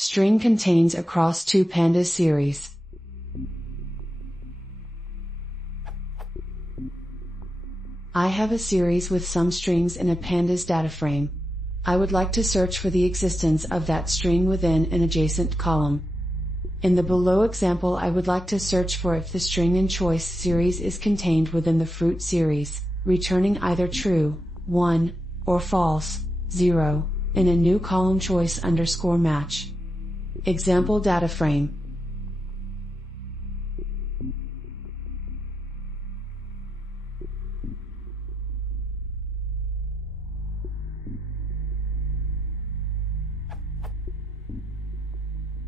String contains across two pandas series. I have a series with some strings in a pandas data frame. I would like to search for the existence of that string within an adjacent column. In the below example, I would like to search for if the string in choice series is contained within the fruit series, returning either true, 1, or false, 0, in a new column choice _ match. Example data frame.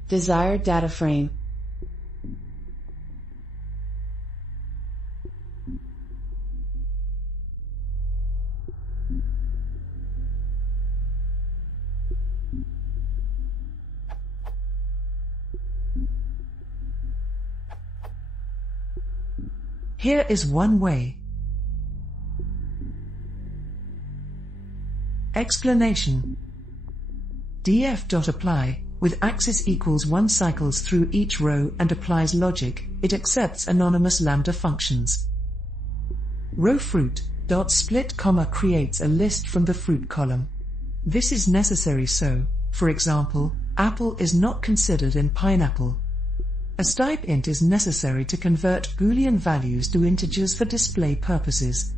Desired data frame. Here is one way. Explanation. df.apply, with axis equals 1 cycles through each row and applies logic, it accepts anonymous lambda functions. Row fruit, .split comma creates a list from the fruit column. This is necessary so, for example, apple is not considered in pineapple. A type int is necessary to convert Boolean values to integers for display purposes.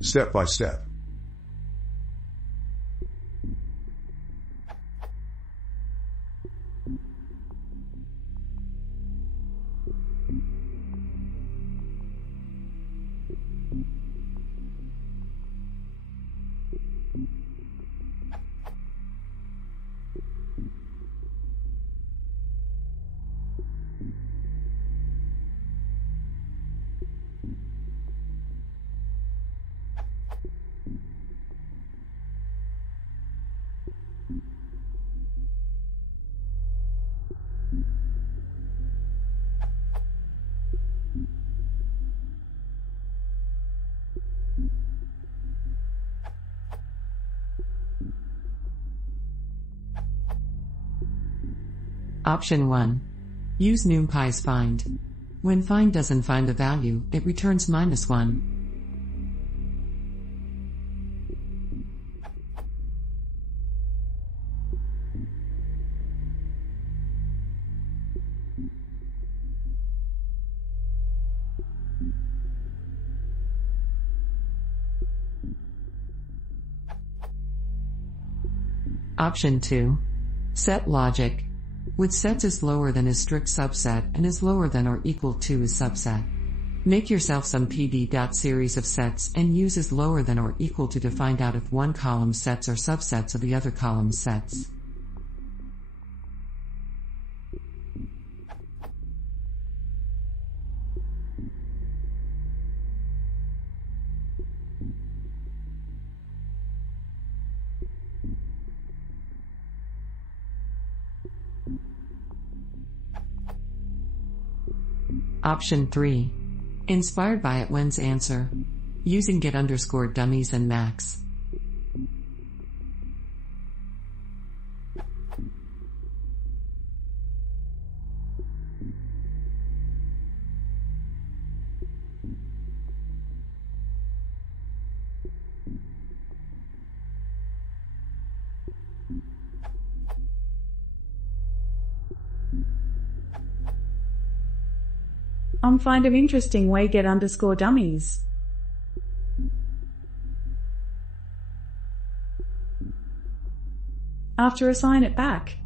Step by step. Option 1. Use NumPy's find. When find doesn't find the value, it returns -1. Option 2. Set logic. With sets is lower than is strict subset and is lower than or equal to is subset. Make yourself some pd.series of sets and use is lower than or equal to find out if one column's sets are subsets of the other column's sets. Option 3. Inspired by it when's answer. Using get_dummies and max. Find an interesting way get_dummies. After assign it back.